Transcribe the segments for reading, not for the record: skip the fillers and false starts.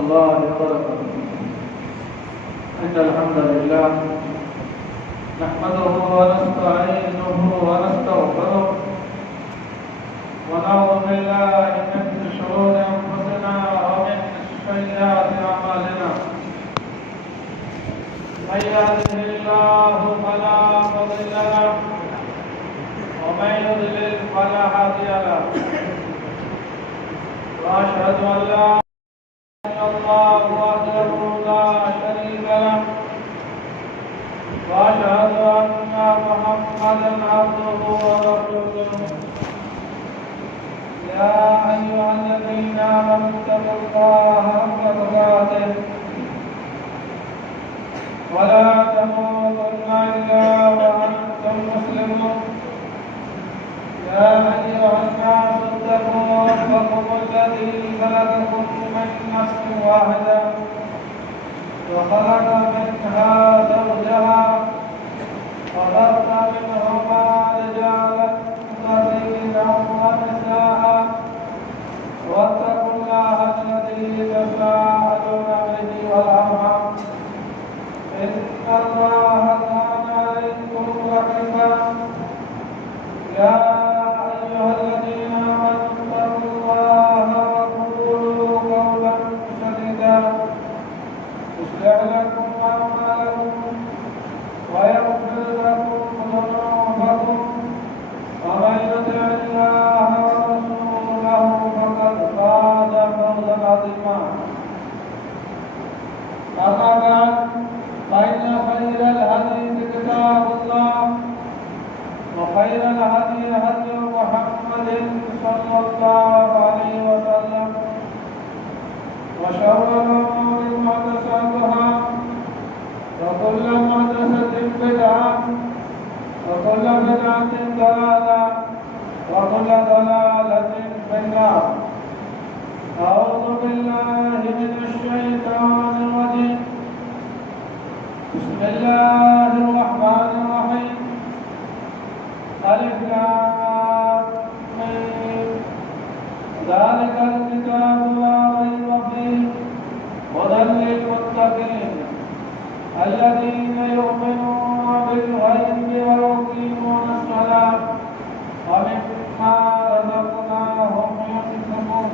الله وبركاته. إن الحمد لله نحمده ونستعينه ونستغفره ونعوذ بالله من شرور أنفسنا ومن سيئات أعمالنا. من يهده الله فلا مضل له ومن يضلل فلا هادي له. وأشهد أن لا إله إلا الله وحده لا شريك له وأشهد أن محمدا عبده ورسوله. يا أيها الذين آمنوا اتقوا الله حق تقاته ولا تموتن إلا وأنتم مسلمون. يا أيها الناس اتقوا ربكم الذي خلقكم من نفس واحدة وخلق منها زوجها وبث منهما رجالا كثيرا ونساء واتقوا الله الذي تساءلون به والأرحام إن الله كان عليكم رقيبا. يا أيها الذين آمنوا اتقوا الله وقولوا قولا سديدا يصلح لكم أعمالكم ويغفر لكم ذنوبكم ومن يطع الله ورسوله فقد فاز فوزا عظيما. أما بعد فإن خير الحديث كتاب الله وخير الهدي هدي محمد صلى الله عليه وسلم وشر الأمور محدثاتها وكل محدثة بدعة وكل بدعة ضلالة وكل ضلالة في النار. أعوذ بالله من الشيطان الرجيم. بسم الله الرحمن الرحيم. ألف لام ميم ذلك الكتاب لا ريب فيه هدى للمتقين الذين يؤمنون بالغيب ويقيمون الصلاة ومما رزقناهم ينفقون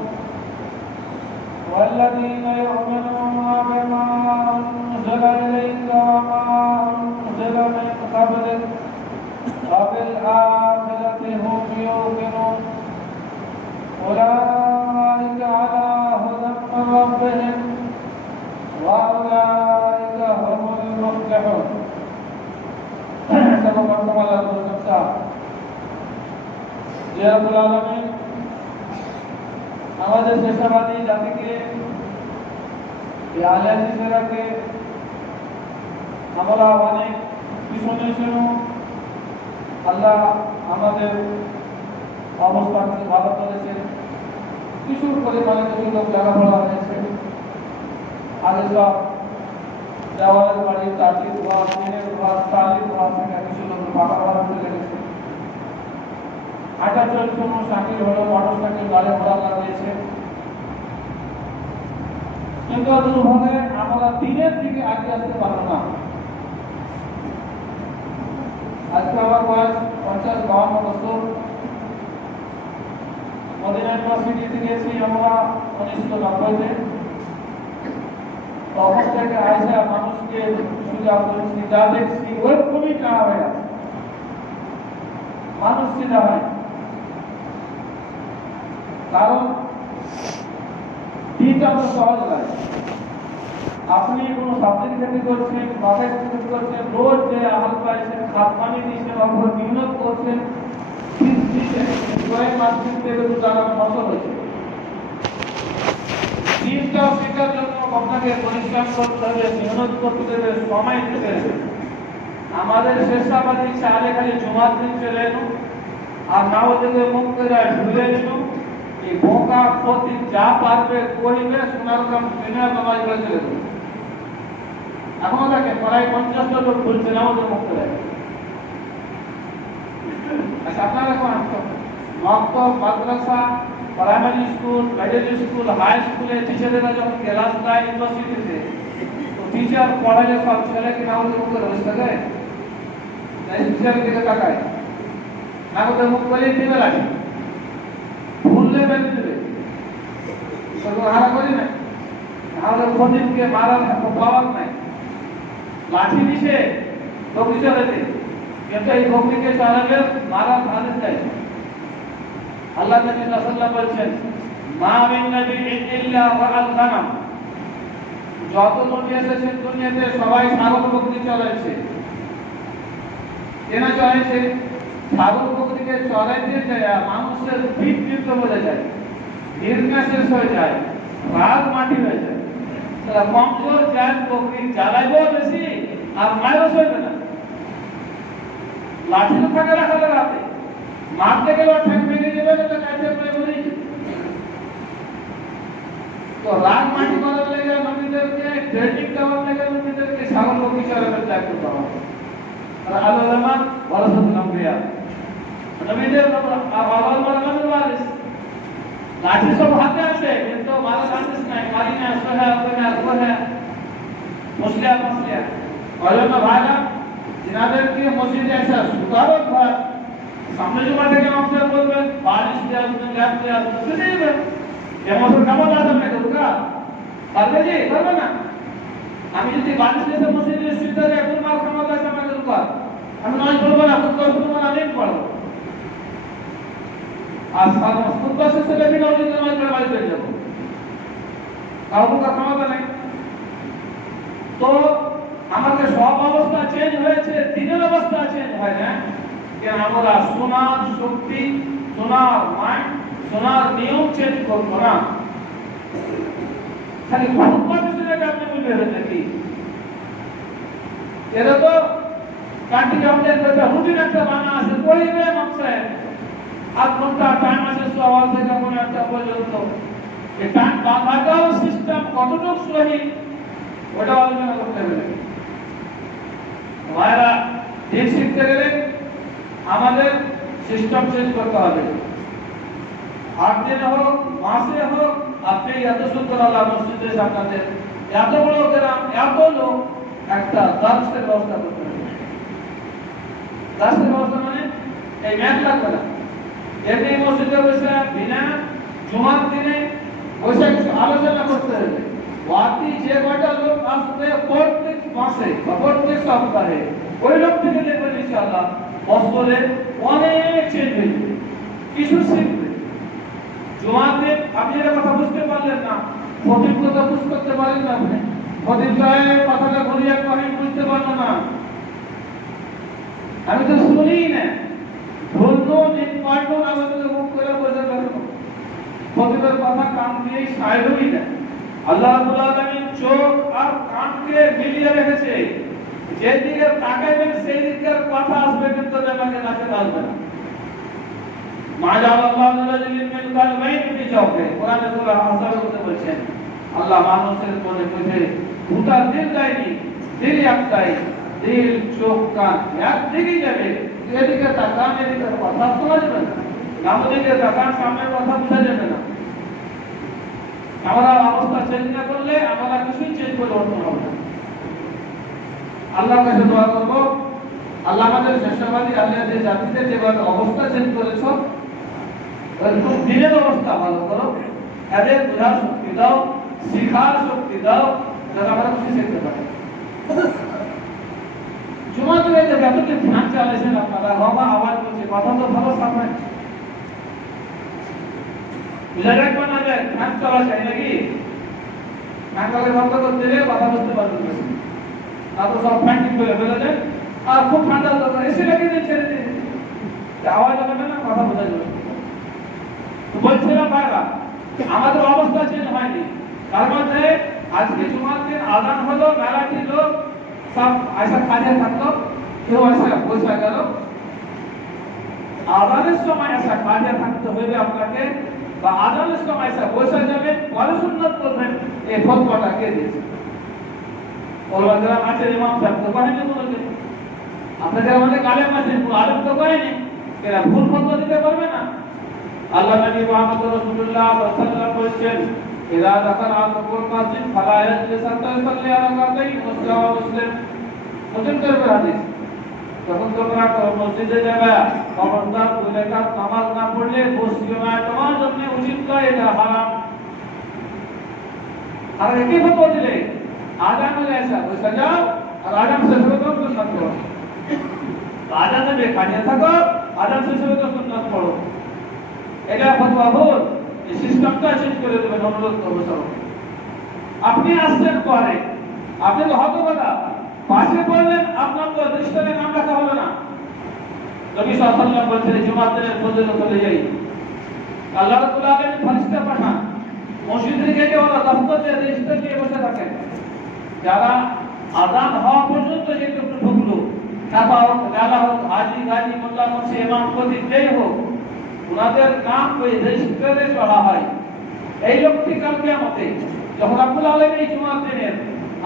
والذين يؤمنون بما أنزل إليك وما أنزل من قبلك وبالآخرة هم يوقنون أولئك على هدى من ربهم وأولئك هم المفلحون. سبحانك لا تنسى يا رب العالمين আমাদের দেশবাসী জাতিকে এই আলেমদেরকে আমরা অনেক পিছনে ছিল। আল্লাহ আমাদের অবস্থাকে ভালো করেছে। কিছু পরিমাণে কিছু লোক লেখাপড়া হয়েছে। আগে সব দেওয়ালের বাড়ি চাটির ঘর টিনের ঘর টালির ঘর থেকে কিছু লোক পাকা ঘর চলে গেছে। হাঁটাচল কোনো সাইকেল হলো মোটর সাইকেল গাড়ি ঘোড়া লাগিয়েছে। কিন্তু দুর্ভাগ্যে আমরা দিনের দিকে আগে আসতে পারবো না। আজকে আমার বয়স 50-52 বছর। মদিনা ইউনিভার্সিটিতে গেছি আমরা 1990-তে। তখন থেকে আইসা মানুষকে সুযোগ করেছি, যা দেখছি ওরকমই কাজ হয়ে আছে। মানুষ চিন্তা হয় কারণ দিনটা তো সহজ লাগে। আপনি কোনো সাবজেক্ট থেকে করছেন, মাথায় থেকে করছেন, রোজ যে আমল পাইছেন, খাত পানি দিয়েছেন, অপর নিয়োগ করছেন, কয়েক মাস থেকে দু টাকা ফসল হয়েছে। দিনটা শেখার জন্য আপনাকে পরিশ্রম করতে হবে, মেহনত করতে হবে, সময় দিতে হবে। আমাদের শেষাবাদী চালে খালি জুমার দিন চলে এলো আর নাও থেকে মুখ করে ঢুলে নিল। এই বোকা প্রতি যা পারবে করিবে, সোনার কাম দুনিয়া নামাজ করে চলে যাবে। এখনো দেখেন প্রায় 50টা লোক বলছে নামাজের মুখ করে। আচ্ছা আপনারা এখন মক্তব মাদ্রাসা primary school, middle school, high স্কুলে টিচারেরা যখন ক্লাস দেয় ইউনিভার্সিটিতে, তো টিচার পড়ালে সব ছেলে কি না ওদের মুখে বসে থাকে, তাই টিচারের দিকে তাকায় না, ওদের মুখ বলে দিবে লাগে, ভুললে বেঁধে দেবে, সেরকম হারা করি না, আমাদের খনিজকে মারার পাওয়ার নাই, লাঠি দিছে বকরি চলাতে, কিন্তু এই বকরিকে চালালে মারার আদেশ দেয়। আল্লাহ নবী সাল্লাল্লাহু আলাইহি ওয়াসাল্লাম বলেছেন, মা মিন নাবিয়্যিন ইল্লা ওয়াল গানাম, যত নবী এসেছেন দুনিয়াতে সবাই ছাগল বকরি চড়াইছে। কেন চড়াইছে? ছাগল বকরিকে চড়াইতে যায় মানুষের পিঠ যুদ্ধ বোঝা যায়, নির্ণা শেষ হয়ে যায়, রাগ মাটি হয়ে যায়। তারা কমজোর জাত বকরি জ্বালাইব বেশি আর মায়েরও সইবে না, লাঠিও থাকে রাখা হাতে, মারতে গেলেও ঠ্যাং ভেঙে যাবে না, কাছে পড়ে মরে যাবে। তো রাগ মাটি করার লেগে নবীদেরকে ট্রেনিং দেওয়ার লেগে নবীদেরকে ছাগল বকরি চড়ানোর দায়িত্ব দেওয়া হয়। আর আল-উলামা ওয়ারাসাতুল আমবিয়া, নবীদের আওয়াল ওয়ারিস, লাঠি সব হাতে আছে কিন্তু মারা আদেশ নাই, মারি না, সোহা কোহা মুসলিয়া মুসলিয়া। ওয়ালামা ভাইরা জিনাদেরকে মসজিদে আসা সুতারক ভাই সামনে জমা থেকে আমাদের বলবেন বারিশ দেওয়া গ্যাপ দেওয়া সেটা দেবেন, এমন কেমন আছে না দুর্গা পারবে জি পারবে না। আমি যদি বারিশ দেশে মসজিদে সুতারে এখন মার ক্ষমতা আছে আমাদের উপর, আমি নয় বলবো না, খুব কষ্ট মানে আমি পড়বো, আর খুব কষ্ট সেটা বিনা অধিকার নয় করে বাড়ি চলে যাবো, কারণ তার ক্ষমতা নেই। তো আমাদের সব অবস্থা চেঞ্জ হয়েছে, দিনের অবস্থা চেঞ্জ হয় না, কেন আমরা সোনার শক্তি, সোনার মাইন্ড, সোনার নিয়ম চেঞ্জ করবো না, খালি ঘুরপাতে আপনি বুঝে হয়েছে কি এরা তো কাটিকে আমাদের রুটিন একটা বানা আছে, পড়িবে মাপসায় 8 ঘন্টা টাইম আছে সওয়াল থেকে মনে একটা পর্যন্ত, এই টাইম বাঁধাটাও সিস্টেম কতটুকু সহি ওটা আলোচনা করতে হবে। ভাইরা দিন শিখতে গেলে আমাদের সিস্টেম চেঞ্জ করতে হবে। 8 দিনে হোক, মাসে হোক, আপনি এত সুন্দর আল্লাহ মসজিদে আপনাদের এত বড় গ্রাম, এত লোক, একটা দার্সের ব্যবস্থা করতে হবে। দার্সের ব্যবস্থা মানে এই ম্যাচ লাগবে না, এমনি মসজিদে বসে বিনা জুমার দিনে বসে কিছু আলোচনা করতে হবে। বাকি যে কয়টা লোক আসবে প্রত্যেক মাসে বা প্রত্যেক সপ্তাহে, ওই লোক থেকে দেখবেন ইনশাআল্লাহ বছরে অনেক চেঞ্জ হয়ে যাবে, কিছু শিখবে। জুমাতে আপনি এটা কথা বুঝতে পারলেন না, খতিব কথা বুঝ করতে পারেন না, আপনি খতিব সাহেব কথাটা ঘুরিয়ে কহেন বুঝতে পারলো না, আমি তো শুনি না, ধরলো দিন পারলো না, আমাদের মুখ করে বোঝা গেল খতিবের কথা কান দিয়ে সাইডই না। আল্লাহ রাব্বুল আলামিন চোখ আর কানকে মিলিয়ে রেখেছে, যেদিকে তাকাইবেন সেই দিকের কথা আসবে, কিন্তু আমাকে নাচে আসবে না। মা জাআলাল্লাহু লিল মিন কালবাইন ফি জাওফি, কোরআনে সূরা আহজাবের মধ্যে বলেছেন আল্লাহ মানুষের মনে মধ্যে দুটা দিল দেয়নি, দিল একটাই, দিল চোখ কান একদিকেই যাবে, এদিকে তাকান এদিকে কথা শোনা যাবে না, সামনে দিকে তাকান সামনের কথা বোঝা যাবে না। আমরা অবস্থা চেঞ্জ না করলে আমরা কিছুই চেঞ্জ পরিবর্তন হবে না। আল্লাহর কাছে দোয়া করব, আল্লাহ আমাদের শেষবাদী আলিয়াদের জাতিতে যেভাবে অবস্থা চেঞ্জ করেছ, ওরকম দিনের অবস্থা ভালো করো, এদের বোঝার শক্তি দাও, শিখার শক্তি দাও, যাতে আমরা কিছু শিখতে পারি। জুমাতে যে ব্যাপারটি ধ্যান চালিয়েছেন আপনারা, বাবা আওয়াজ করছে, কথা তো ভালো সামনে বুঝা যায় না, যায় ধ্যান চলা চাই নাকি, ধ্যান চলে বন্ধ করতে গেলে কথা বুঝতে পারবেন না, তারপর সব ফ্যান্টিং করে ফেলে যায়, আর খুব ঠান্ডা দরকার এসে লাগিয়ে দিয়ে ছেড়ে দিয়ে আওয়াজ হবে না, কথা বোঝা যাবে। তো বলছিলাম ভাইরা, আমাদের অবস্থা চেঞ্জ হয়নি, তার মধ্যে আজকে জুমার দিন আজান হলো, মেলাটি লোক সব ऐसा খাজা থাকলো, কেউ ऐसा বসে গেল, আজানের সময় ऐसा খাজা থাকতে হবে আপনাকে, বা আজানের সময় ऐसा বসে যাবেন, পরে সুন্নাত করবেন, এই ফতোয়াটা কে দিয়েছে? ওলামারা আছে, ইমাম সাহেব তো করেনি কোনোদিন, আপনাদের আমাদের আলেম আছে, আলেম তো করেনি, এরা ভুল ফতোয়া দিতে পারবে না, আল্লাহ নবী মুহাম্মদ রাসূলুল্লাহ সাল্লাল্লাহু আলাইহি ওয়াসাল্লাম বলেছেন ইযা দাখালা আহাদুকুম মাসজিদ ফালা ইয়াজলিস হাত্তা ইউসাল্লি রাকাতাইন মুসলিম মুসলিমের হাদিস। যখন তোমরা মসজিদে যাবে খবরদার দুই রাকাত নামাজ না পড়লে বসিও না, তোমার জন্য উচিত নয়, এটা হারাম। আর একই ফতোয়া দিলে আযান হলে আসা বসে যাও আর আযান শেষ হলে তো সুন্নাত পড়ো। আযানে বেকারিয়া থাকো, আযান শেষ হলে তো সুন্নাত পড়ো। এটা ফতোয়া ভুল। এই সিস্টেমটা চেঞ্জ করে দেবেন, অনুরোধ করব সবাইকে। আপনি আসছেন পরে, আপনি তো হতবাদা পাশে পড়লেন, আপনার তো দৃষ্টানে নাম রাখা হলো না। নবী সাল্লাল্লাহু আলাইহি ওয়াসাল্লাম বলেছেন জুমার দিনের ফজিলত চলে যাই, আল্লাহ রাব্বুল আলামিন ফেরেশতা পাঠান মসজিদে গিয়ে ওরা দফতর দিয়ে রেজিস্টার দিয়ে বসে থাকেন। যারা আযান হওয়া পর্যন্ত যেটুকু ঢুকলো, কাবা হোক, লালা হোক, হাজি গাজী মোল্লা মুন্সি ইমাম খতিব যেই হোক, ওনাদের নাম ওই রেজিস্টারে চলা হয়। এই লোকটি কাল কিয়ামতে যখন রাব্বুল আলামিন এই জুমার দিনের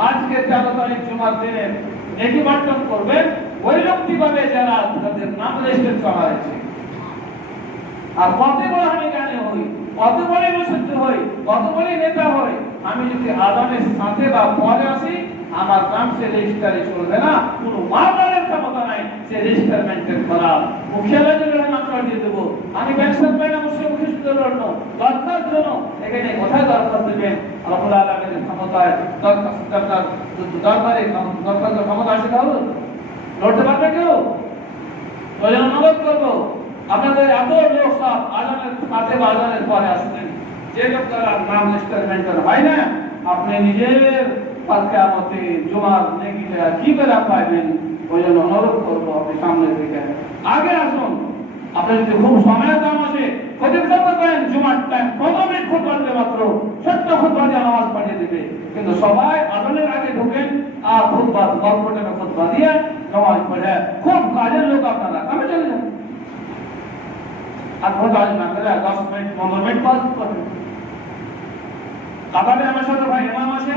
আজকে 13 তারিখ জুমার দিনের নেকি বন্টন করবেন, ওই লোকটি পাবে যারা তাদের নাম রেজিস্টারে চলা হয়েছে। আর কত বড় আমি জ্ঞানী হই, কত বড় মুসলিম হই, কত বড় নেতা হই, আমি যদি আযানের সাথে বা পরে আসি, আমার নাম সে রেজিস্টারে চলবে না। কোনো মামলার ক্ষমতা নাই সে রেজিস্টার মেইনটেইন করা। মুখিয়ালয় জন্য নাম দিয়ে দেবো, আমি ব্যবসা পাই না মুসলিম মুখিয়ালয়ের জন্য দরখাস্ত জন্য এখানে কোথায় দরখাস্ত দেবেন? রব্বুল আলামিনের ক্ষমতায় দরখাস্ত আপনার দরবারে দরখাস্ত ক্ষমতা আছে, তাহলে লড়তে পারবে কেউ? ওই জন্য অনুরোধ করবো আপনাদের এত লোক সব আযানের সাথে বা আযানের পরে আসছেন, যে লোকটার নাম রেজিস্টারমেন্টের হয় না, আপনি নিজের কিয়ামতে জুমার নেকিটা কি করে পাবেন? ওই জন্য অনুরোধ করবো আপনি সামনের দিকে আগে আসুন। আপনি যদি খুব সময়ের দাম আছে খতিব করতে পারেন, জুমার টাইম 15 মিনিট খুতবা দিলে মাত্র ছোট্ট খুতবা দিয়ে নামাজ পড়িয়ে দিবে। কিন্তু সবাই আযানের আগে ঢোকেন আর খুতবা গল্পটা খুতবা দিয়ে নামাজ পড়ে, খুব কাজের লোক আপনারা কামে চলে যান। আর খোদাজ না করে 10 মিনিট 15 মিনিট পাস করেন। কাতারে আমার সাথে ভাই ইমাম আছে,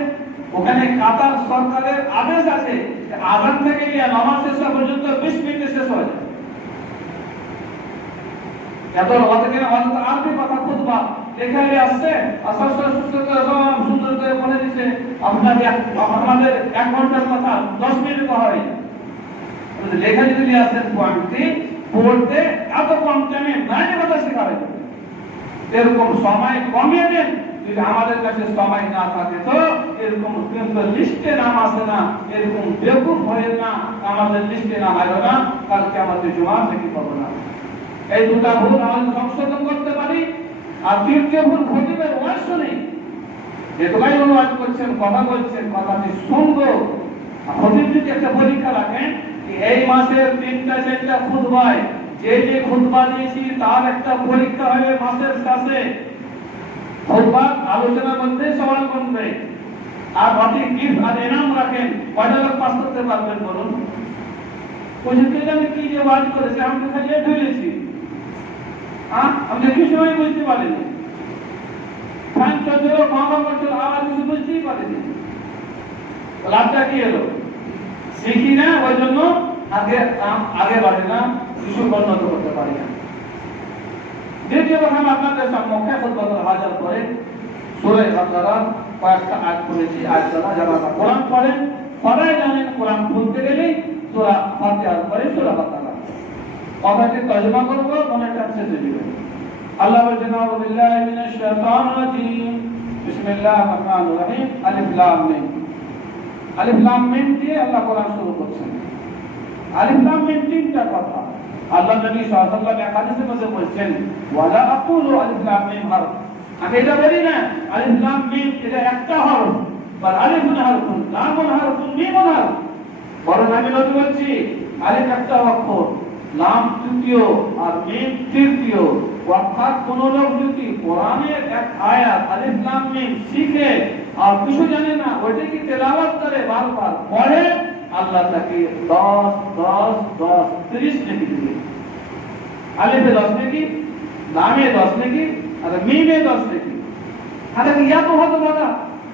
ওখানে কাতার সরকারের আদেশ আছে আযান থেকে নিয়ে নামাজ শেষ হওয়া পর্যন্ত 20 মিনিটে শেষ হয়ে যায়। এত অতকে অত আরবি কথা খুতবা লেখালে আসছে, আসল সুস্থ করে সুন্দর করে বলে দিছে, আপনাদের আমাদের 1 ঘন্টার কথা 10 মিনিটে কথা হয়। লেখা যদি আসেন পয়েন্টটি পড়তে এত কম টাইমে নাইনে কথা শেখাবে। এরকম সময় কমিয়ে দেন। যদি আমাদের কাছে সময় না থাকে তো এরকম কিন্তু লিস্টে নাম আসে না, এরকম বেকুব হয় না, আমাদের লিস্টে নাম আসবে না, কালকে আমাদের জমা থেকে পাবো না। এই দুটা ভুল আমাদের সংশোধন করতে পারি। আর তৃতীয় ভুল খতিবের ওয়াজ শুনি, যেটুকাই অনুবাদ করছেন কথা বলছেন কথাটি শুনবো। খতিব যদি একটা পরীক্ষা রাখেন এই মাসের 3টা 4টা খুতবায় যে যে খুতবা দিয়েছি তার একটা পরীক্ষা হবে মাসের শেষে। খুতবার আলোচনার মধ্যে সওয়াল করবে আর বাকি গিফট আর ইনাম রাখেন, কয়টা লোক পাস করতে পারবেন বলুন? বুঝতে আমি কি যে ওয়াজ করেছি, আমি খালি ঢুলেছি, আমি কি সময় বুঝতে পারিনি। 5-6 লোক মামা করছিল, আমার কিছু বুঝতেই পারিনি। লাভটা কি হলো? শিখি না, ওই জন্য আগে বাড়ে না, কিছু উন্নত করতে পারি না। দ্বিতীয় কথা আপনাদের সম্মুখে খুতবা হাজার করে সূরা বাকারা কয়েকটা আয়াত পড়েছি। আয়াতগুলো যারা কোরআন পড়েন সবাই জানেন, কোরআন পড়তে গেলে সূরা ফাতিহার পরে সূরা বাকারা। কথাটি তর্জমা করব, মনে টানছে দিবেন। আল্লাহ বলেন আউযু বিল্লাহি মিনাশ শাইতানির রাজীম, বিসমিল্লাহির রহমানির রহিম, আলিফ লাম মিম। আলিফ লাম মিম দিয়ে আল্লাহ কোরআন শুরু করছেন। আলিফ লাম মিম তিনটা কথা। আল্লাহ নবী সাল্লাল্লাহু আলাইহি ওয়াসাল্লাম হাদিসের মধ্যে বলেছেন ওয়ালা আকুলু আলিফ লাম মিম হরফ, আমি এটা বলি না আলিফ লাম মিম এটা একটা হরফ, বল আলিফুন হরফুন, লামুন হরফুন, মিমুন হরফ। বরং আমি নবী বলছি আলিফ একটা অক্ষর, লাম তৃতীয় আর মিম তৃতীয়। অর্থাৎ কোন লোক যদি কোরআনের এক আয়াত আলিফ লাম মিম শিখে আর কিছু জানে না, ওইটাকে তেলাওয়াত করে বারবার পড়ে, আল্লাহ তাকে 10 10 10 30 নেকি দিবে। আলিফে 10 নেকি, লামে 10 নেকি আর মিমে 10 নেকি। আরে ইয়া তো হতো বাবা,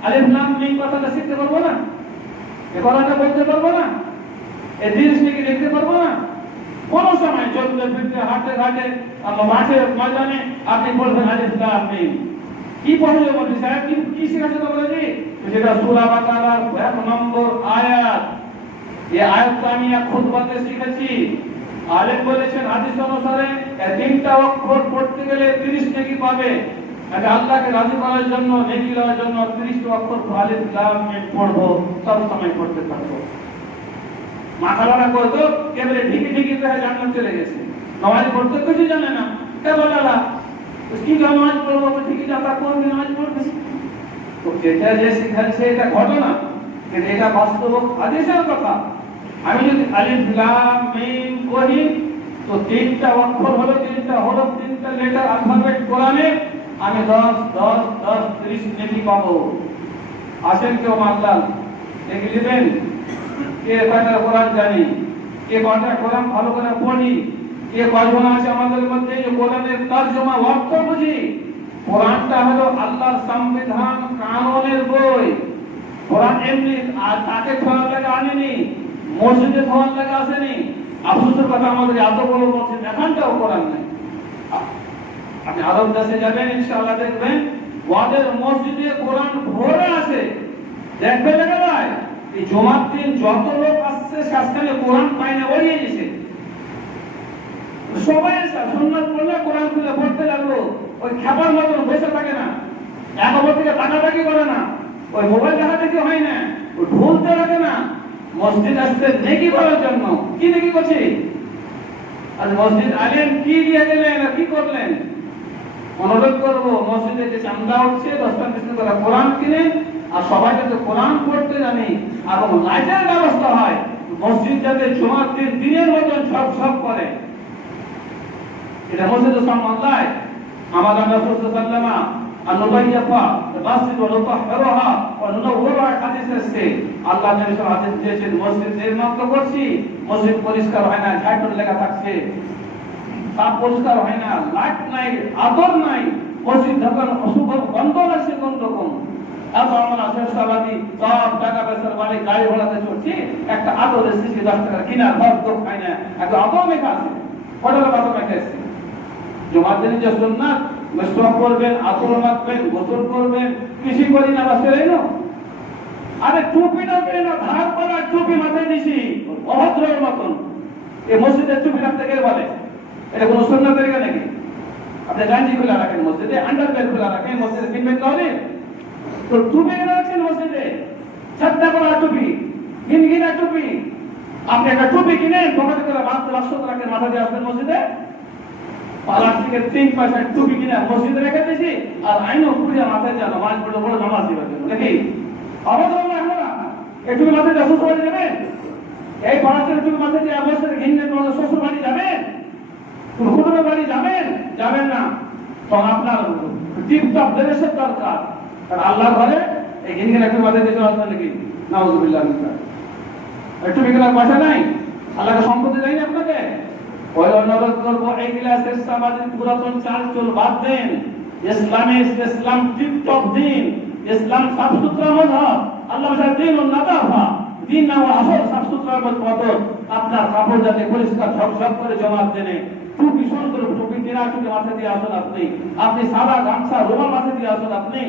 আলিফ লাম মিম কথাটা শিখতে পারবো না, এই কথাটা বলতে পারবো না, এই 30 নেকি লিখতে পারবো না, কোন সময় চলতে ফিরতে হাঁটতে ঘাটে মাঠে ময়দানে আপনি বলবেন আলিফ লাম মিম। কি পড়লে বলছি স্যার, কি শিখাচ্ছে তো বলেছি, সেটা সূরা বাকারার 1 নম্বর আয়াত। এই আয়াতটা আমি এক খুতবাতে শিখেছি। আলেম বলেছেন হাদিস অনুসারে এই তিনটা অক্ষর পড়তে গেলে 30 নেকি পাবে। আগে আল্লাহকে রাজি করার জন্য, নেকি দেওয়ার জন্য 30 অক্ষর আলিফ লাম মিম পড়বো, সব সময় পড়তে থাকবো। মাথা লড়া করতো কেবলে ঢিকি ঢিকি করে জান্নাত চলে গেছে। নামাজ পড়তে কিছু জানে না, কেবলালা কি নামাজ পড়বো, ঠিকই আমরা কোন নামাজ পড়বো। তো যেটা যে শিখাচ্ছে এটা ঘটনা, কিন্তু এটা বাস্তব হাদিসের কথা। আমি যদি আলিফ লাম মিম পড়ি তো তিনটা অক্ষর হলো, তিনটা হরফ, তিনটা লেটার অ্যালফাবেট কোরআনে, আমি 10 10 10 30 নেকি পাবো। আসেন কেউ মানলাম নেকি দিবেন? কে কয়টা কোরআন জানি, কে কয়টা কোরআন ভালো করে পড়ি, কে কয়জন আছে আমাদের মধ্যে যে কোরআনের তরজমা অর্থ বুঝি। কোরআনটা হলো আল্লাহর সংবিধান কানুনের বই। কোরআন এমনি আর তাকে ধোয়ার লাগে আনেনি, মসজিদে ধোয়ার লাগে আসেনি। আফসোসের কথা, আমাদের এত বড় মসজিদ এখানটাও কোরআন নেই। আপনি আরব দেশে যাবেন ইনশাআল্লাহ দেখবেন ওয়াদের মসজিদে কোরআন ভরে আছে। দেখবে দেখা যায় এই জুমার দিন যত লোক আসছে সেখানে কোরআন পায় না, ওড়িয়ে গেছে। সবাই এসে সুন্নাত পড়লে কোরআন খুলে পড়তে লাগলো, ওই খাবার মতন বসে থাকে না, এক অপর থেকে তাকাতাকি করে না, ওই মোবাইল দেখা দেখি হয় না, ওই ঢুলতে লাগে না। মসজিদ আসতে নেকি করার জন্য। কি নেকি করছি? আজ মসজিদ আলেম কি দিয়ে গেলেন আর কি করলেন? অনুরোধ করবো মসজিদে যে চান্দা উঠছে 10টা 20 করে কোরআন কিনেন, আর সবাই যাতে কোরআন পড়তে জানে এবং লাইটের ব্যবস্থা হয়, মসজিদ যাতে জুমার দিন দিনের মতন ঝকঝক করে। এটা মসজিদের সম্মান নয়। আমাদের রাসূল সাল্লাল্লাহু আলাইহি ওয়াসাল্লাম আন-নুবাইয়াফা মাসজিদ ওয়া তুতাহহিরুহা ওয়া নুনওয়িরুহা হাদিস আছে। আল্লাহ নবী সাল্লাল্লাহু আলাইহি ওয়াসাল্লাম দিয়েছেন মসজিদ নির্মাণ করছি, মসজিদ পরিষ্কার হয় না, ঝাড়ু লেগে থাকছে, সাফ পরিষ্কার হয় না, লাইট নাই, আদর নাই, মসজিদ ঢাকার অশুভ গন্ধ লাগছে কোন রকম। এত আমরা শেষবাদী সব টাকা পয়সার বাড়ি গাড়ি ঘোড়াতে চড়ছি, একটা আদরের শিশি 10 টাকা কিনা ঘর তো খায় না, একটা আদর মেখা আছে, কটার আদর মেখে আছে। জুমার দিনে যে সুন্নাত মিসওয়াক করবেন, আতর মাখবেন, গোসল করবেন, কিছু করি না, বাস করে না। আরে টুপিটা পেন, ধার করা টুপি মাথায় দিছি অভদ্রের মতন। এই মসজিদের টুপি রাখতে গেলে বলে এটা কোনো সুন্নাত তরিকা নাকি? আপনি গাঞ্জি খোলা রাখেন মসজিদে, আন্ডারপ্যান্ট খোলা রাখেন মসজিদে, কিনবেন তাহলে তো টুপি রাখছেন মসজিদে, ছাত্তা করা টুপি, গিনগিনা টুপি। আপনি একটা টুপি কিনেন, দোকানে করে 500 রাখেন, মাথা দিয়ে আসবেন মসজিদে। প্লাস্টিকের 3 পয়সার টুপি কিনে মসজিদে রেখে দিয়েছি, আর আইনও পুড়িয়া মাথায় দিয়ে নামাজ পড়ে বড় নামাজ দিবেন নাকি? অবশ্যই আমরা এই টুপি মাথায় দিয়ে শ্বশুর বাড়ি যাবেন, এই পড়াশোনার টুপি মাথায় দিয়ে অবশ্যই ঘিনলে তোমাদের শ্বশুর বাড়ি যাবেন, কুকুরের বাড়ি যাবেন, যাবেন না। তো আপনার টিপটপ ড্রেসের দরকার। আর আল্লাহর ঘরে এই ঘিনঘিনা টুপি মাথায় দিয়ে আসবেন নাকি? নাউযুবিল্লাহ মিনাল। একটু বিকেলার পয়সা নাই, আল্লাহকে সম্পত্তি দেয়নি আপনাকে। ওই অনুরোধ করবো এই ক্লাসের সামাজিক পুরাতন চাল চল বাদ দেন। ইসলাম টিপটপ দিন, ইসলাম সাফ সুতরা মযহাব, আল্লাহ দিন ও নাদাফা দিন না আসল সাফ সুতরার পথ। আপনার কাপড় যাতে পরিষ্কার ঝকঝক করে জমাত দেনে, টুপি সুন্দর টুপি দিনা টুপি মাথায় দিয়ে আসুন আপনি সাদা গামছা রুমাল মাথায় দিয়ে আসুন আপনি।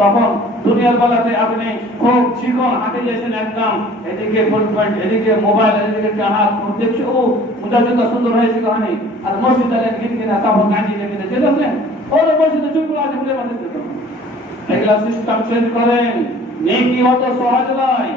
তখন দুনিয়ার বেলাতে আপনি খুব চিকন হাঁটে গেছেন একদম, এদিকে ফুল পয়েন্ট, এদিকে মোবাইল, এদিকে চাহাত দেখছে, ও মুজাহিদটা সুন্দর হয়েছে কহানি। আর মসজিদে কিনা তখন গাঁজি লেগে চলে আসলেন, ওর মসজিদে চুপগুলো আছে বলে মাঝে এগুলা সিস্টেম চেঞ্জ করেন। নেকি অত সহজ নয়।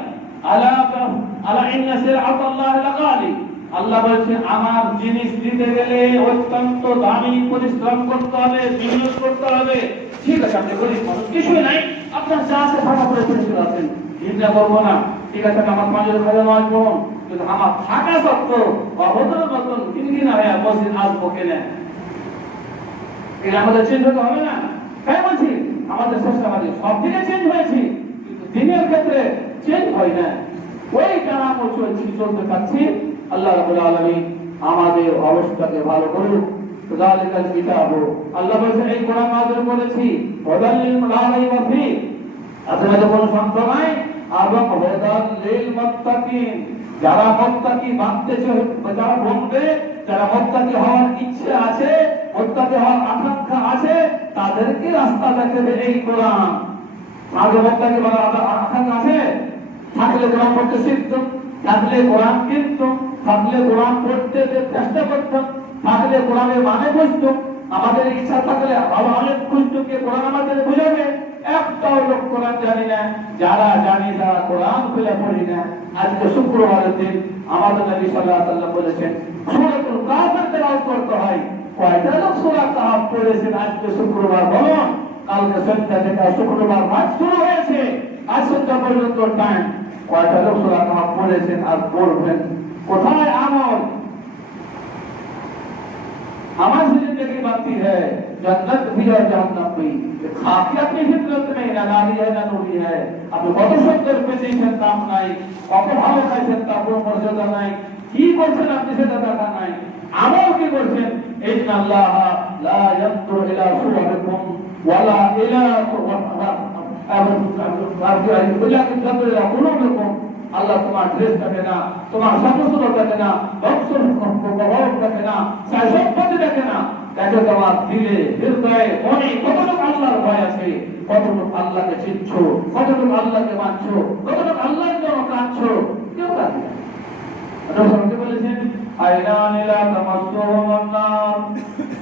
আলা ইন্না সিরআতাল্লাহ লাগালি। আল্লাহ বলেছেন আমার জিনিস দিতে গেলে অত্যন্ত দামি পরিশ্রম করতে হবে, বিনিয়োগ করতে হবে। ঠিক আছে, আপনি গরিব মানুষ, কিছুই নাই, আপনার যা আছে ভাড়া করে পরিশ্রম আছেন, চিন্তা করবো না। ঠিক আছে, আমার 5 হাজার নয় বোন, কিন্তু আমার থাকা সত্ত্বেও অভদ্র মতন কিনকিনা হয়ে মসজিদ আসবো কেনে? এটা আমাদের চেঞ্জ হতে হবে না? তাই বলছি আমাদের শেষবাদী সব দিকে চেঞ্জ হয়েছি, কিন্তু দিনের ক্ষেত্রে চেঞ্জ হয় না। ওই টানা চলতে থাকছি। আল্লাহ রাব্বুল আলামিন আমাদের অবস্থাকে ভালো করুক। যালিকাল কিতাব, আল্লাহ বলেছেন এই কোরআন নাযিল করেছি হুদাল লিল মুত্তাকিন। আপনাদের কোনো সন্দেহ নাই এবং হুদাল লিল মুত্তাকিন, যারা মুত্তাকি বাঁধতেছে, যারা বলবে, যারা মুত্তাকি হওয়ার ইচ্ছে আছে, মুত্তাকি হওয়ার আকাঙ্ক্ষা আছে, তাদেরকে রাস্তা দেখাবে এই কোরআন। আগে মুত্তাকি বলার আকাঙ্ক্ষা আছে, থাকলে কোরআন পড়তে শিখতাম, থাকলে কোরআন কিনতাম, থাকলে কোরআন পড়তে চেষ্টা করতাম, থাকলে কোরআনের মানে বুঝতাম। আমাদের ইচ্ছা থাকলে আবার অনেক খুঁজতো কে কোরআন আমাদের বুঝাবে। একটাও লোক কোরআন জানি না, যারা জানি তারা কোরআন খুলে পড়ি না। আজকে শুক্রবারের দিন আমাদের নবী সাল্লাল্লাহু আলাইহি ওয়াসাল্লাম বলেছেন সূরাতুল কাহফের তেলাওয়াত করতে হয়। কয়টা লোক সূরা কাহফ পড়েছেন আজকে শুক্রবার বলুন? কালকে সন্ধ্যা থেকে শুক্রবার রাত শুরু হয়েছে, আজ সন্ধ্যা পর্যন্ত টাইম। কয়টা লোক সূরা কাহফ পড়েছেন আর পড়বেন? কোথায় আমল? हमारी जिंदगी बनती है जन्नत भी और जहन्नम भी। खाकी अपनी फितरत में ना नारी है ना नूरी है। আপনি কত সুন্দর পেয়েছেন, দাম নাই, কত ভালো খাইছেন, তার কোনো মর্যাদা নাই। কি করছেন আপনি সেটা দেখা নাই। আমল কি করছেন? ইন্নাল্লাহ লা ইয়ানজুরু ইলা সুওয়ারিকুম ওয়ালা ইলা কুলুবিকুম। আল্লাহ তোমার ড্রেস দেখে না, তোমার সমস্ত দেখে না, বংশ দেখে না, সম্পত্তি দেখে না, দেখে তোমার দিলে, হৃদয়ে, মনে কতটুকু আল্লাহর ভয় আছে, কতটুকু আল্লাহকে চিনছো, কতটুকু আল্লাহকে মানছো, কতটুকু আল্লাহর জন্য কাঁদছো। কেউ কাঁদে না। বলেছেন আইনানিলা তামাসসুহুমুন নার,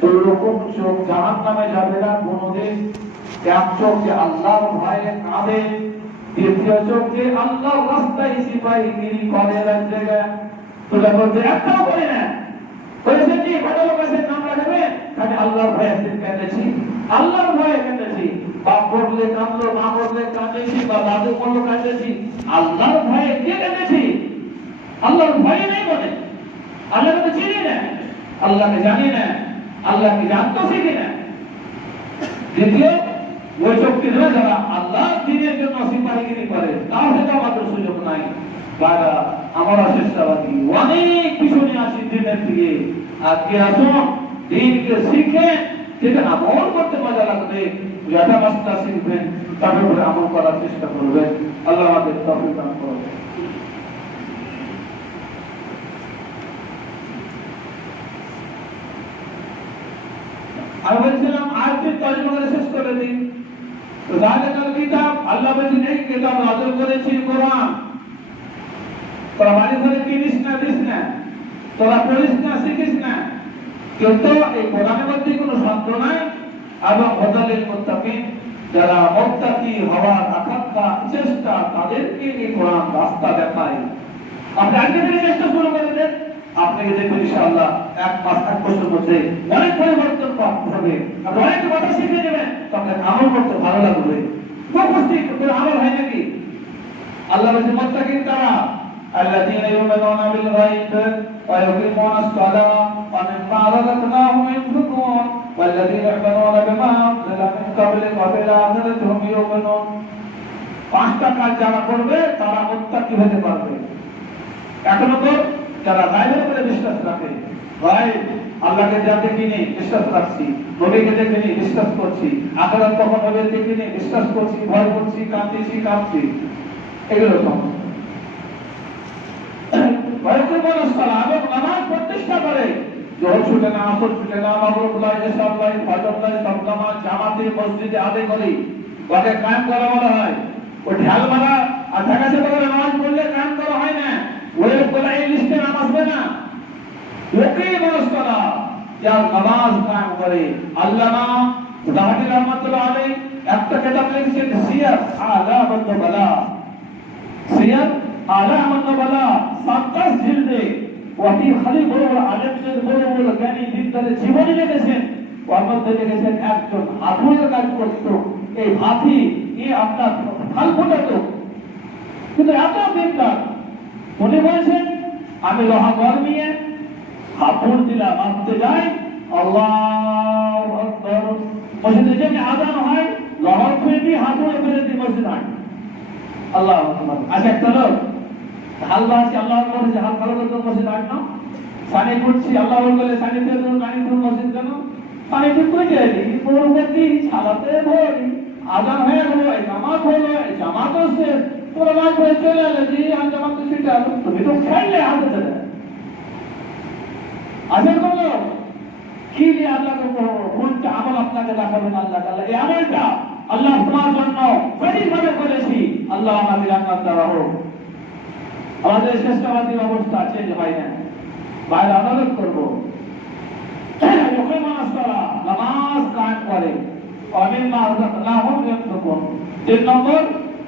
দুরকম চোখ জাহান্নামে যাবে না কোনদিন। এক চোখ যে আল্লাহর ভয়ে কাঁদে, দ্বিতীয় চোখে আল্লাহর রাস্তায় সিপাহীগিরি করে রাখবে। তোরা বলতে একটাও করে না, বলেছে কি ভালো কাছে নাম রাখবে, তাহলে আল্লাহর ভয়ে কেঁদেছি, আল্লাহর ভয়ে কেঁদেছি। বাপ বললে কাঁদলো, মা বললে কাঁদেছি, বা দাদু বললো কাঁদেছি, আল্লাহর ভয়ে কে কেঁদেছি? আল্লাহর ভয়ে নেই বলে, আল্লাহকে তো চিনি না, আল্লাহকে জানি না, আল্লাহকে জানতো শিখি না। দ্বিতীয় ওই শক্তি ধরে যারা আল্লাহ দিনের জন্য সিপাহীগিরি করে, তাহলে তো আমাদের সুযোগ নাই। দাদা আমরা চেষ্টাবাদী, অনেক পিছনে আসি দিনের দিকে। আজকে আসুন দিনকে শিখে, যেটা আমল করতে মজা লাগবে, যেটা রাস্তা শিখবেন, তার উপরে আমল করার চেষ্টা করবেন। আল্লাহ আমাদের তৌফিক দান করুন। আমি বলছিলাম আয়াতের তর্জমা করে শেষ করে দিন। তো যালিকাল কিতাব, আল্লাহ বলেছেন এই কিতাব নাযিল করেছি কোরআন। তোরা বাড়ি ঘরে কিনিস না, দিস না, তোরা পড়িস না, শিখিস না, কিন্তু এই কোরআনের মধ্যে কোনো শব্দ নাই। এবং হুদাল লিল মুত্তাকিন, যারা মুত্তাকি হওয়ার আকাঙ্ক্ষা চেষ্টা, তাদেরকে এই কোরআন রাস্তা দেখায়। আপনি আজকে থেকে চেষ্টা শুরু করে দেন, আপনাকে দেখবেন ইনশাআল্লাহ 1 বছরের মধ্যে অনেক পরিবর্তন হবে। আপনি অনেক কথা শিখে নেবেন, তখন আমল করতে ভালো লাগবে। উপস্থিত করে আমল হয় নাকি? আল্লাহ বলেছেন মুত্তাকিন কারা? আল্লাযীনা ইউমিনুনা বিল গায়ব ওয়া ইউকিমুনাস সালাহ ওয়া মিম্মা রাযাকনাহুম ইউনফিকুন ওয়াল্লাযীনা ইউমিনুনা বিমা উনজিলা মিন ক্বাবলিকা ওয়া বিল আখিরাতি হুম ইউমিনুন। 5টা কাজ যারা করবে তারা মুত্তাকি হতে পারবে। 1 নম্বর, যারা গায়বের উপরে বিশ্বাস রাখে। গায়ব আল্লাহকে যা দেখিনি বিশ্বাস রাখছি, নবীকে দেখিনি বিশ্বাস করছি, আখিরাত কখন হবে দেখিনি বিশ্বাস করছি, ভয় করছি, কাঁদছি, এগুলো সমস্ত। নামাজ প্রতিষ্ঠা করে, জোহর ছুটে না, আসর ছুটে না, মাগরিব লাই, ইশা লাই, ফজর লাই, সব নামাজ জামাতে মসজিদে আদায় করি, ওকে কায়েম করা বলা হয়। ও ঢাল মারা আর ঢাকা চাপা করে নামাজ পড়লে কায়েম করা হয় না। ওই বলা এই লিস্টে নাম আসবে না। ওকে মানুষ করা যার নামাজ কায়েম করে। আল্লামা জাহাদি রহমাতুল্লাহ আলাইহি একটা কিতাব লিখেছেন সিয়ার আলামাত বালা, সিয়ার আলামাত বালা 27 জিলদে। ওয়াহি খালি বড় বড় আলেমদের বড় বড় জ্ঞানী বিদ্যানের জীবনী লিখেছেন। ওর মধ্যে লিখেছেন একজন হাতুড়ির কাজ করতো, এই হাতি এ আপনার ফাল ফোটাতো, কিন্তু এত বিদ্যান উনি বলছেন আমি লোহা গরমিয়ে হাতুড় দিলাম, মারতে যাই, আল্লাহু আকবার, মসজিদে যেমনি আযান হয় লোহা খুলে দিয়ে হাতুড়ে ফেলে দিয়ে মসজিদ হয়, আল্লাহু আকবার। আচ্ছা একটা লোক হাল বাঁচি আল্লাহ বলেছে, হাল ভালো করে মসজিদ হয় না, সানি করছি আল্লাহ বলে সানি দিয়ে গাড়ি ধরুন মসজিদ কেন, সানি ঠিক করে যায়নি, পূর্ববর্তী ছালাতে ভরি আযান হয়ে গেল, জামাত হলো, জামাত শেষ, তোরা না করে চলে এলে যে আমি আমাকে সেটা তুমি তো খেললে হাতে দেবে আজের বলো কি দিয়ে আল্লাহকে কোনটা আমল আপনাকে দেখাবেন আল্লাহ তাআলা এই আমলটা আল্লাহ তোমার জন্য সঠিকভাবে করেছি আল্লাহ আমাদের জান্নাত দেওয়া হোক আমাদের শ্রেষ্ঠবাদী অবস্থা চেঞ্জ হয় না বাইরে আদালত করবো নামাজ কায়েম করে তিন নম্বর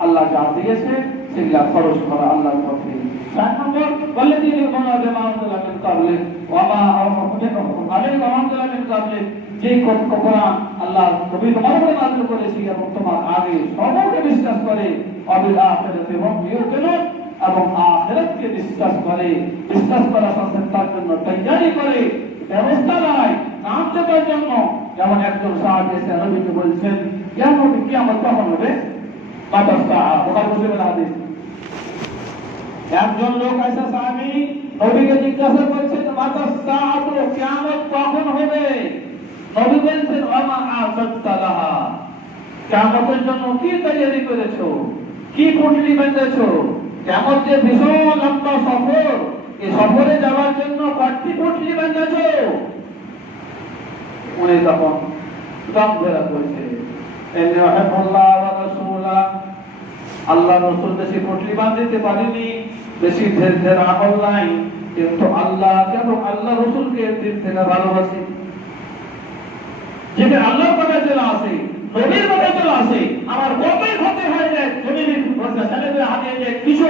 আল্লাহ যা দিয়েছে সেগুলা খরচ করা আল্লাহর পথে 4 নম্বর والذين يؤمنون بما أنزل من قبلك وما عليك وأنزل من قبلك যে কোরআন আল্লাহ নবী তোমার উপরে নাযিল করেছে এবং তোমার আগে সবকে বিশ্বাস করে অবিল আখিরাতি হুম ইউকিনুন এবং আখিরাতকে বিশ্বাস করে বিশ্বাস করার সাথে তার জন্য তৈরি করে ব্যবস্থা নাই নাম দেওয়ার জন্য যেমন একজন সাহাবী এসে নবীকে বলছেন ইয়া নবী কিয়ামত কখন হবে মাতাসা বুখারী মুসলিমের হাদিস একজন লোক এসে সাহাবী নবীকে জিজ্ঞাসা করছেন মাতাসা তো কিয়ামত কখন হবে নবী বলছেন আমা আসাতালাহা কিয়ামতের জন্য কি তৈরি করেছো কি কুটলি বেঁধেছো কিয়ামত যে ভীষণ লম্বা সফর এই সফরে যাওয়ার জন্য কয়টি কুটলি বেঁধেছো উনি তখন দম ধরে বলছে আল্লাহ রসুল বেশি কুটলি বাঁধতে পারিনি বেশি ধের আমল নাই কিন্তু আল্লাহ কেন আল্লাহ রসুলকে দিল থেকে ভালোবাসি যেটা আল্লাহর কথা চলে আসে নবীর কথা চলে আসে আমার কতই ক্ষতি হয়ে যায় জমির ছেলেদের হাতে যে কিছু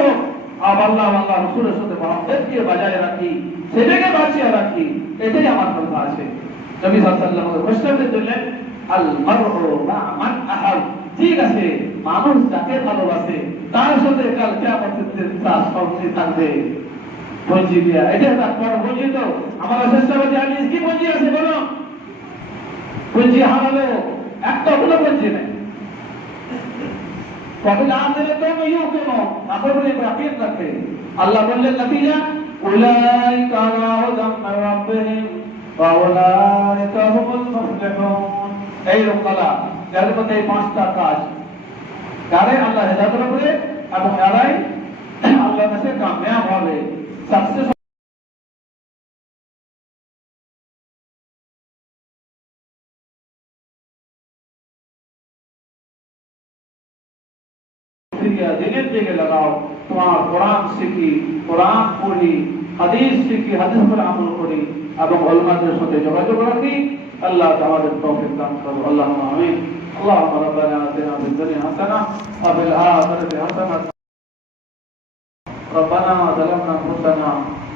আল্লাহ রসুলের সাথে মহব্বতকে বাজায় রাখি সেটাকে বাঁচিয়ে রাখি এটাই আমার কথা আছে নবী সাল্লাল্লাহু আলাইহি ওয়াসাল্লাম ঘোষণা দিলেন আল মারউ মা মান আহাব ঠিক আছে মানুষ যাকে ভালোবাসে তার সাথে কাল কিয়ামতের দিন তার সঙ্গে থাকবে পৌঁছে দিয়া এটা আপনারা বুঝি তো আমার শ্রেষ্ঠবাদী হাদিস কি বুঝি আছে বলো পুঁজি হারালো একটা কোনো পুঁজি নেই তবে না দিলে তো ইউ কেন আসলে রাখিয়ে রাখে আল্লাহ বললেন নতিজা উলাইকা আলা হুদাম মির রাব্বিহিম ওয়া উলাইকা হুমুল মুফলিহুন এই লোকলা যাদের মধ্যে এই পাঁচটা কাজ যারা আল্লাহ হেদায়েতের উপরে এবং যারাই আল্লাহর কাছে কামিয়াব হবে সাকসেস দিনের দিকে লাগাও তোমার কোরআন শিখি কোরআন পড়ি হাদিস শিখি হাদিস পরে আমল করি এবং উলামাদের সাথে যোগাযোগ রাখি আল্লাহ আমাদের তৌফিক দান করুন আল্লাহুম্মা আমিন اللهم ربنا آتنا في الدنيا حسنة وفي الآخرة حسنة ربنا ظلمنا أنفسنا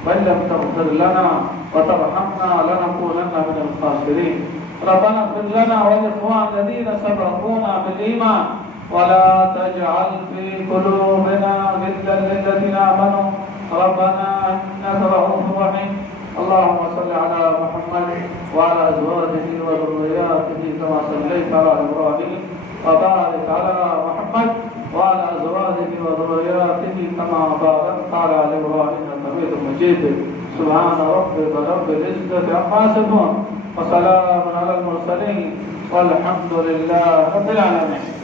وإن لم تغفر لنا وترحمنا لنكونن من الخاسرين ربنا اغفر لنا ولإخواننا الذين سبقونا بالإيمان ولا تجعل في قلوبنا غلا للذين آمنوا ربنا إنك رؤوف رحيم اللهم صل على محمد وعلى أزواجه وذرياته كما صليت على إبراهيم وبارك على محمد وعلى أزواجه وذرياته كما باركت على إبراهيم إنك حميد مجيد سبحان ربك رب العزة عما يصفون وسلام على المرسلين والحمد لله رب العالمين